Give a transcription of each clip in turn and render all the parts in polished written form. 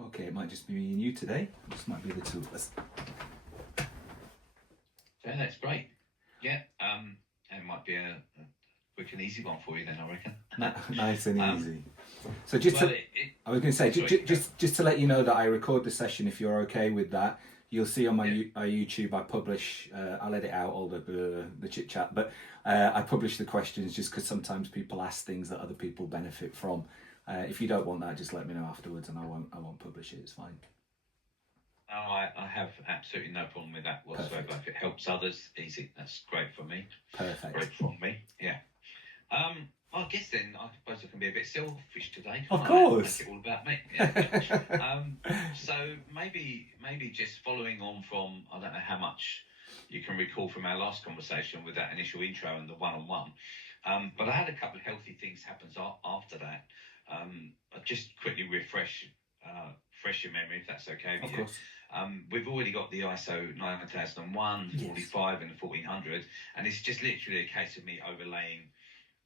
Okay, it might just be me and you today. This might be the two of us. Yeah, that's great. Yeah, it might be a quick and easy one for you then, I reckon. Nice and Um, easy. So just well, to, I was going to say, sorry, just to let you know that I record the session. If you're okay with that, you'll see on my yeah, YouTube I publish. I'll edit out all the chit chat, but I publish the questions just because sometimes people ask things that other people benefit from. If you don't want that, just let me know afterwards, and I won't publish it. It's fine. no, I have absolutely no problem with that whatsoever. Perfect. If it helps others, easy. That's great for me. Perfect. Great from me. Yeah. I guess then I suppose I can be a bit selfish today, Of can't I? course. Make it all about me. Yeah. So maybe just following on from, I don't know how much you can recall from our last conversation with that initial intro and the one-on-one. But I had a couple of healthy things happen after that. I just quickly fresh your memory, if that's okay with Of you. course. We've already got the ISO 9001, Yes. 45 and the 1400, and it's just literally a case of me overlaying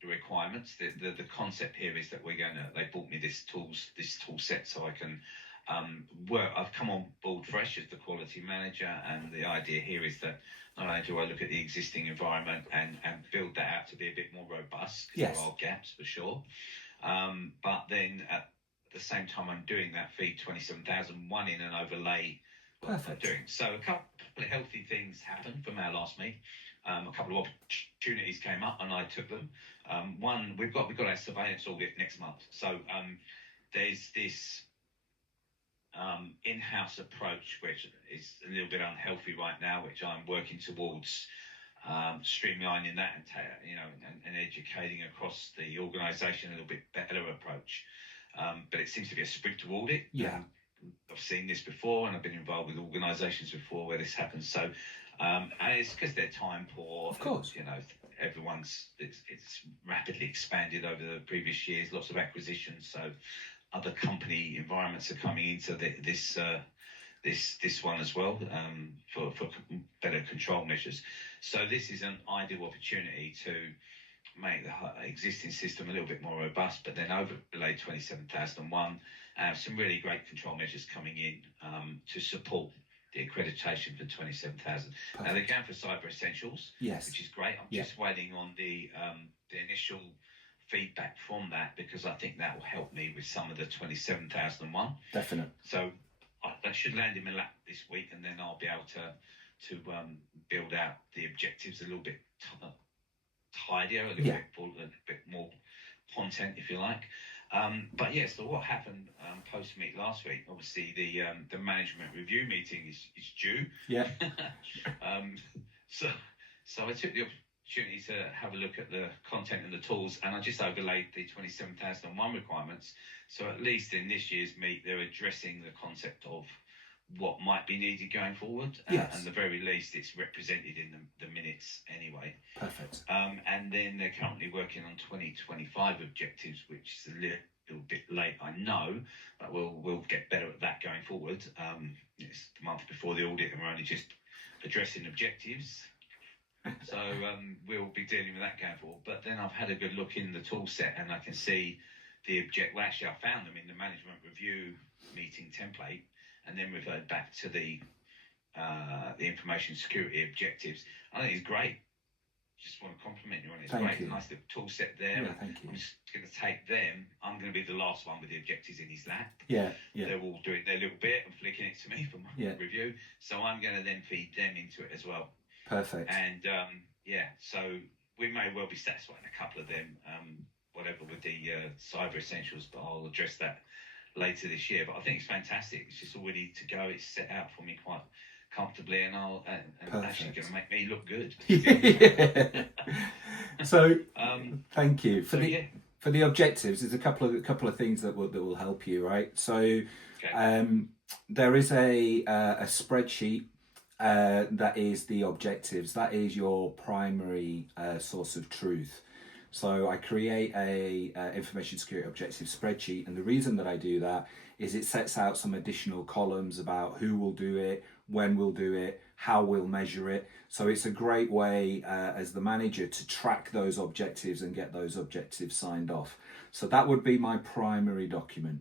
the requirements. The concept here is that they bought me this tool set so I can work. I've come on board fresh as the quality manager, and the idea here is that not only do I look at the existing environment and build that out to be a bit more robust, because Yes. there are gaps for sure, but then at the same time I'm doing that, feed 27001 in and overlay what I'm Perfect. doing. So a couple of healthy things happened from our last meet. A couple of opportunities came up and I took them. One, we've got our surveillance audit next month. So there's this in-house approach which is a little bit unhealthy right now, which I'm working towards streamlining that and educating across the organisation a little bit better approach. But it seems to be a stricter audit. Yeah. I've seen this before, and I've been involved with organisations before where this happens. So, and it's because they're time poor. Of course. It's rapidly expanded over the previous years. Lots of acquisitions. So, other company environments are coming into this one as well for better control measures. So, this is an ideal opportunity to make the existing system a little bit more robust, but then overlay 27001. Some really great control measures coming in to support the accreditation for 27,000. Now they're going for Cyber Essentials, Yes. which is great. I'm just waiting on the initial feedback from that, because I think that will help me with some of the 27,001. Definite. So that should land in my lap this week, and then I'll be able to build out the objectives a little bit tidier, a little bit more content, if you like. But yeah, so what happened post meet last week? Obviously, the management review meeting is due. Yeah. So I took the opportunity to have a look at the content and the tools, and I just overlaid the 27,001 requirements. So at least in this year's meet, they're addressing the concept of what might be needed going forward. Yes. And the very least, it's represented in the minutes anyway. Perfect. And then they're currently working on 2025 objectives, which is a little bit late, I know, but we'll get better at that going forward. It's the month before the audit, and we're only just addressing objectives. So we'll be dealing with that going forward. But then I've had a good look in the tool set, and I can see well, actually, I found them in the management review meeting template, and then referred back to the information security objectives. I think it's great. Just want to compliment you on it. It's Thank great. you. Nice little tool set there. Yeah, thank you. I'm just going to take them. I'm going to be the last one with the objectives in his lap. Yeah. They're all doing their little bit and flicking it to me for my review. So I'm going to then feed them into it as well. Perfect. And so we may well be satisfied in a couple of them, whatever with the Cyber Essentials, but I'll address that later this year. But I think it's fantastic. It's just all ready to go. It's set out for me quite comfortably, and actually going to make me look good. Yeah. So thank you for the objectives. There's a couple of things that will help you, right? So there is a spreadsheet that is the objectives. That is your primary source of truth. So I create a information security objective spreadsheet, and the reason that I do that is it sets out some additional columns about who will do it, when we'll do it, how we'll measure it. So it's a great way as the manager to track those objectives and get those objectives signed off. So that would be my primary document.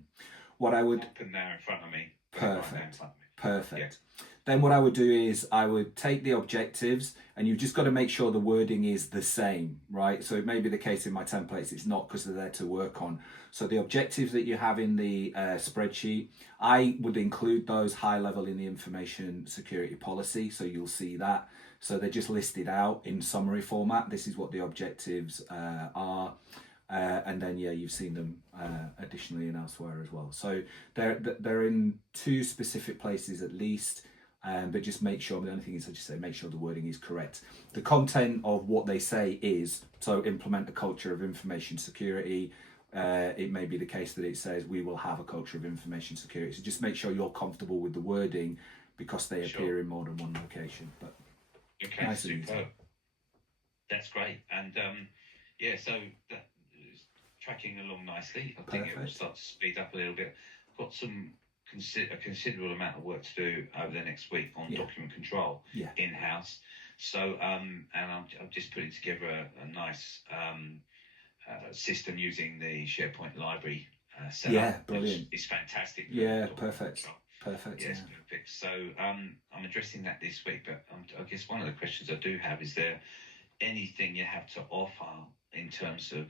what I would open there in front of me. Perfect. Perfect. Yeah. Then what I would do is I would take the objectives, and you've just got to make sure the wording is the same, right? So it may be the case in my templates, it's not, because they're there to work on. So the objectives that you have in the spreadsheet, I would include those high level in the information security policy. So you'll see that. So they're just listed out in summary format. This is what the objectives are. And then, yeah, you've seen them additionally and elsewhere as well. So they're in 2 specific places at least. But just make sure, the only thing is, I just say, make sure the wording is correct. The content of what they say is, so implement a culture of information security. It may be the case that it says we will have a culture of information security. So just make sure you're comfortable with the wording, because they appear in more than one location. But okay, nice, superb. That's great. And yeah, so that is tracking along nicely. I think it will start to speed up a little bit. I've got a considerable amount of work to do over the next week on document control in-house. So, and I'm just putting together a nice system using the SharePoint library setup. Yeah, brilliant. It's fantastic. Yeah, perfect. Perfect. Yes, perfect. So I'm addressing that this week, but I guess one of the questions I do have is there anything you have to offer in terms of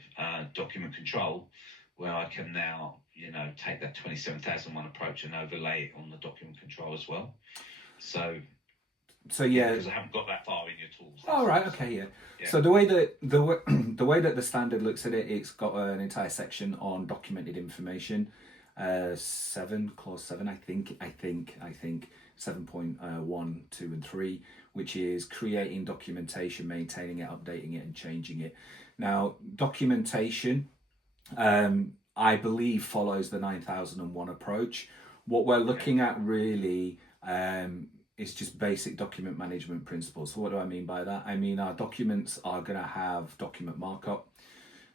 document control, where I can now, take that 27001 approach and overlay it on the document control as well. So yeah, because I haven't got that far in your tools. Oh, right, okay, yeah. So the way that the way that the standard looks at it, it's got an entire section on documented information. 7 clause 7, I think 7.1, 2 and 3, which is creating documentation, maintaining it, updating it and changing it. Now, documentation, I believe, follows the 9001 approach. What we're looking at really is just basic document management principles. So what do I mean by that? I mean, our documents are going to have document markup.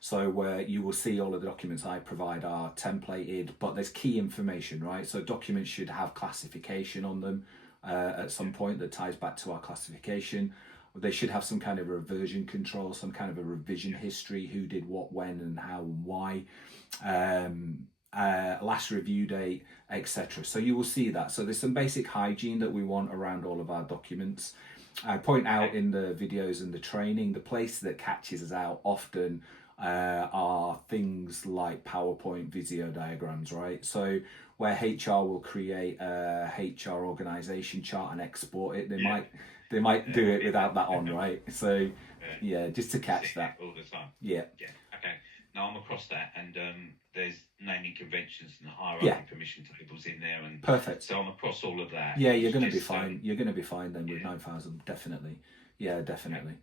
So where you will see all of the documents I provide are templated, but there's key information, right? So documents should have classification on them at some point that ties back to our classification. They should have some kind of a version control, some kind of a revision history, who did what, when and how and why, last review date, etc. So you will see that. So there's some basic hygiene that we want around all of our documents. I point out in the videos and the training, the place that catches us out often are things like PowerPoint Visio diagrams, right? So where HR will create a HR organization chart and export it, they might do it without that on, right? So yeah, just to catch that all the time. Yeah. Okay. Now I'm across that, and there's naming conventions and hierarchy permission tables in there, and perfect. So I'm across all of that. Yeah, you're going to be fine. You're going to be fine then with 9000, definitely. Yeah, definitely.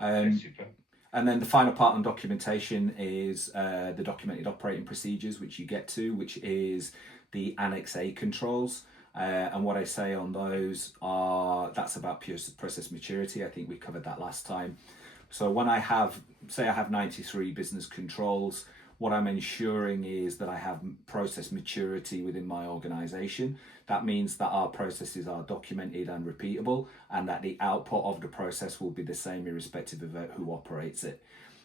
Super. And then the final part on documentation is the documented operating procedures, which you get to, which is the Annex A controls. And what I say on those that's about pure process maturity. I think we covered that last time. So when I have 93 business controls, what I'm ensuring is that I have process maturity within my organization. That means that our processes are documented and repeatable, and that the output of the process will be the same irrespective of who operates it.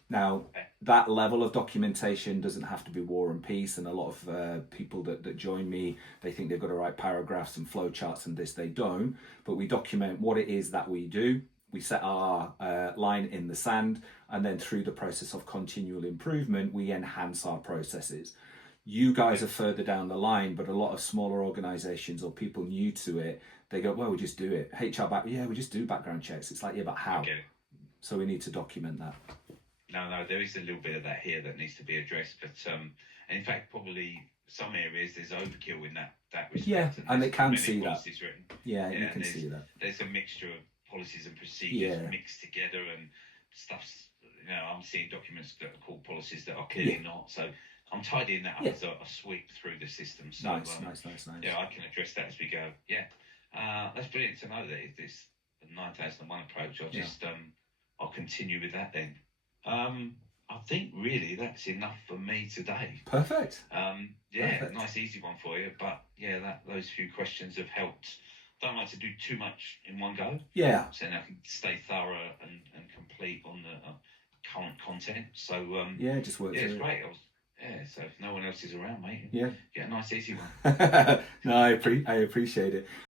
Now, that level of documentation doesn't have to be war and peace, and a lot of people that join me, they think they've got to write paragraphs and flowcharts and this. They don't, but we document what it is that we do. We set our line in the sand, and then through the process of continual improvement, we enhance our processes. You guys are further down the line, but a lot of smaller organizations or people new to it, they go, well, we just do it. HR we just do background checks. It's like, yeah, but how? So we need to document that. No, there is a little bit of that here that needs to be addressed, but in fact, probably some areas there's overkill in that respect. Yeah, and they can see that. Written. Yeah, you can see that. There's a mixture of policies and procedures mixed together, and stuff's, I'm seeing documents that are called policies that are clearly not. So I'm tidying that up as a sweep through the system. So, nice. Yeah, I can address that as we go. Yeah, that's brilliant to know that if this 9001 approach, I'll continue with that then. I think really that's enough for me today. Perfect. Perfect. Nice easy one for you, but those few questions have helped. Don't like to do too much in one go. Yeah. So I can stay thorough and complete on the current content. So just work. Yeah, it's great. Yeah, so if no one else is around, mate, yeah, get a nice easy one. No, I appreciate it.